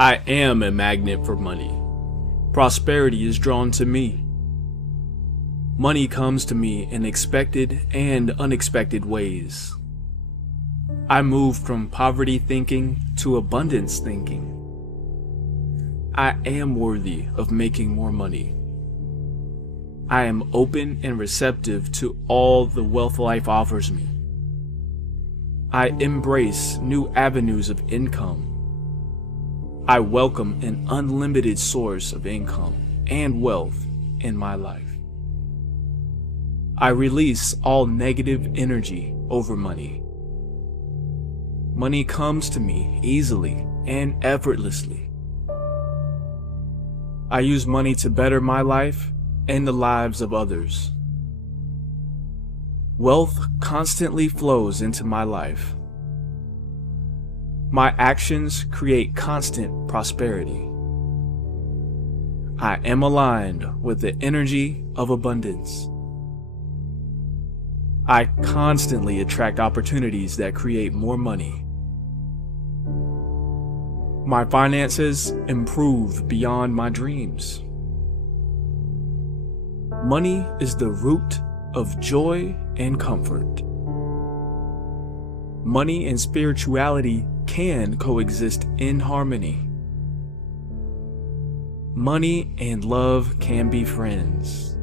I am a magnet for money. Prosperity is drawn to me. Money comes to me in expected and unexpected ways. I move from poverty thinking to abundance thinking. I am worthy of making more money. I am open and receptive to all the wealth life offers me. I embrace new avenues of income. I welcome an unlimited source of income and wealth in my life. I release all negative energy over money. Money comes to me easily and effortlessly. I use money to better my life and the lives of others. Wealth constantly flows into my life. My actions create constant prosperity. I am aligned with the energy of abundance. I constantly attract opportunities that create more money. My finances improve beyond my dreams. Money is the root of joy and comfort. Money and spirituality can coexist in harmony. Money and love can be friends.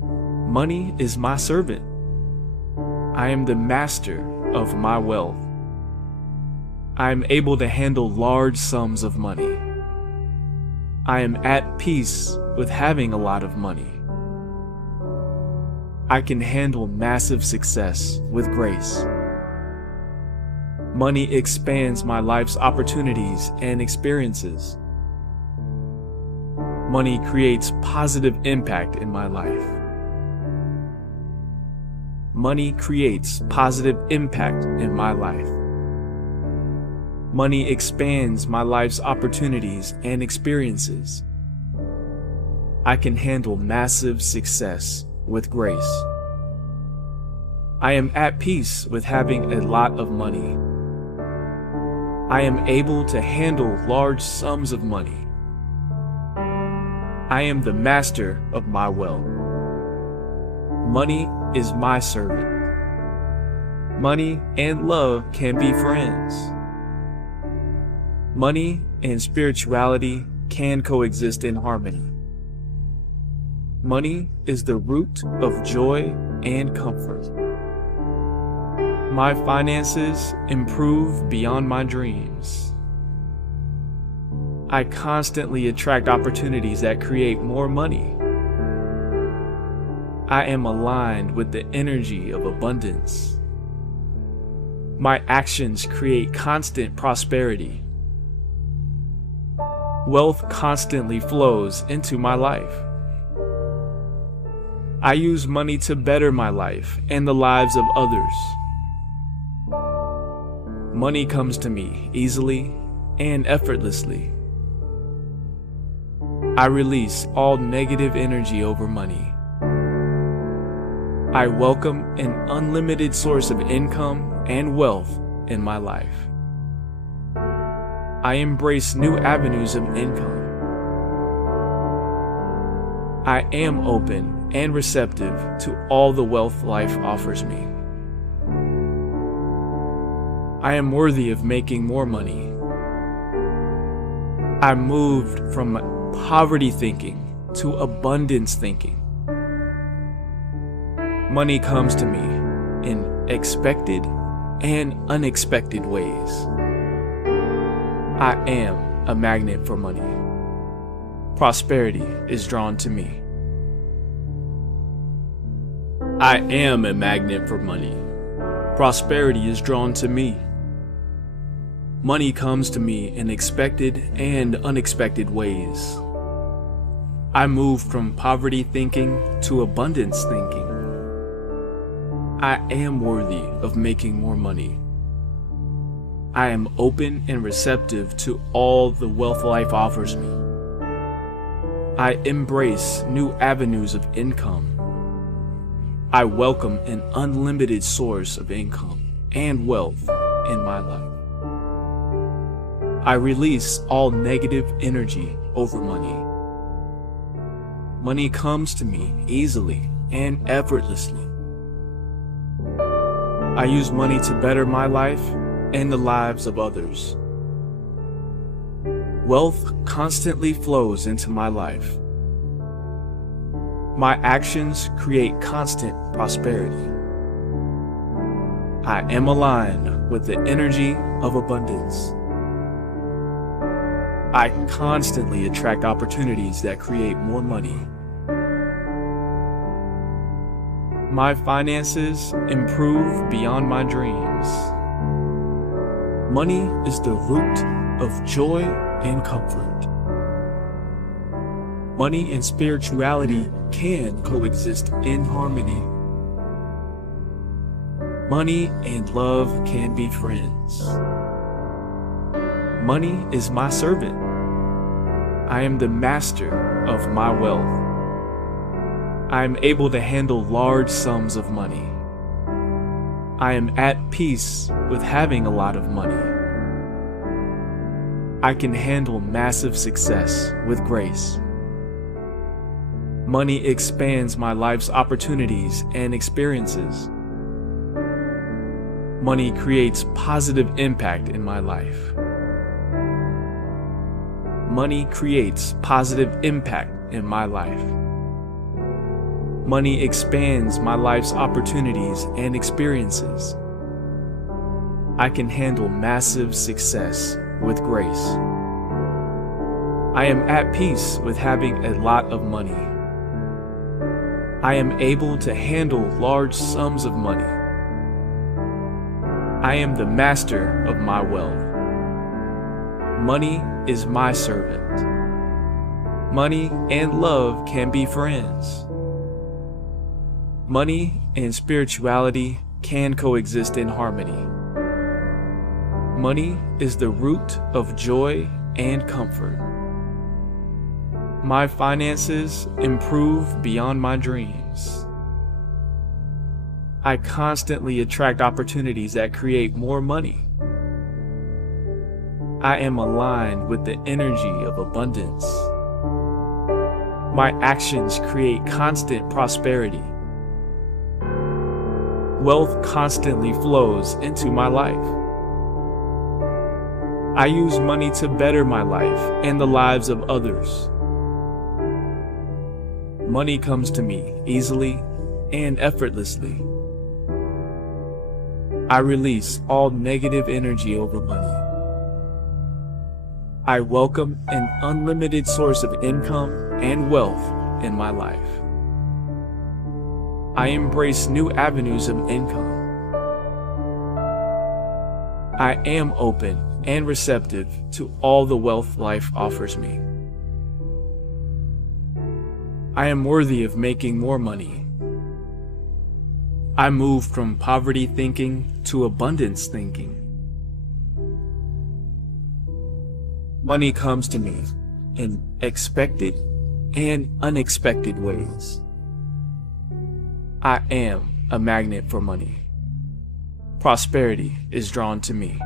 Money is my servant. I am the master of my wealth. I am able to handle large sums of money. I am at peace with having a lot of money. I can handle massive success with grace. Money expands my life's opportunities and experiences. Money creates positive impact in my life. Money creates positive impact in my life. Money expands my life's opportunities and experiences. I can handle massive success with grace. I am at peace with having a lot of money. I am able to handle large sums of money. I am the master of my wealth. Money is my servant. Money and love can be friends. Money and spirituality can coexist in harmony. Money is the root of joy and comfort. My finances improve beyond my dreams. I constantly attract opportunities that create more money. I am aligned with the energy of abundance. My actions create constant prosperity. Wealth constantly flows into my life. I use money to better my life and the lives of others. Money comes to me easily and effortlessly. I release all negative energy over money. I welcome an unlimited source of income and wealth in my life. I embrace new avenues of income. I am open and receptive to all the wealth life offers me. I am worthy of making more money. I moved from poverty thinking to abundance thinking. Money comes to me in expected and unexpected ways. I am a magnet for money. Prosperity is drawn to me. I am a magnet for money. Prosperity is drawn to me. Money comes to me in expected and unexpected ways. I move from poverty thinking to abundance thinking. I am worthy of making more money. I am open and receptive to all the wealth life offers me. I embrace new avenues of income. I welcome an unlimited source of income and wealth in my life. I release all negative energy over money. Money comes to me easily and effortlessly. I use money to better my life and the lives of others. Wealth constantly flows into my life. My actions create constant prosperity. I am aligned with the energy of abundance. I constantly attract opportunities that create more money. My finances improve beyond my dreams. Money is the root of joy and comfort. Money and spirituality can coexist in harmony. Money and love can be friends. Money is my servant. I am the master of my wealth. I am able to handle large sums of money. I am at peace with having a lot of money. I can handle massive success with grace. Money expands my life's opportunities and experiences. Money creates positive impact in my life. Money creates positive impact in my life. Money expands my life's opportunities and experiences. I can handle massive success with grace. I am at peace with having a lot of money. I am able to handle large sums of money. I am the master of my wealth. Money is my servant. Money and love can be friends. Money and spirituality can coexist in harmony. Money is the root of joy and comfort. My finances improve beyond my dreams. I constantly attract opportunities that create more money. I am aligned with the energy of abundance. My actions create constant prosperity. Wealth constantly flows into my life. I use money to better my life and the lives of others. Money comes to me easily and effortlessly. I release all negative energy over money. I welcome an unlimited source of income and wealth in my life. I embrace new avenues of income. I am open and receptive to all the wealth life offers me. I am worthy of making more money. I move from poverty thinking to abundance thinking. Money comes to me in expected and unexpected ways. I am a magnet for money. Prosperity is drawn to me.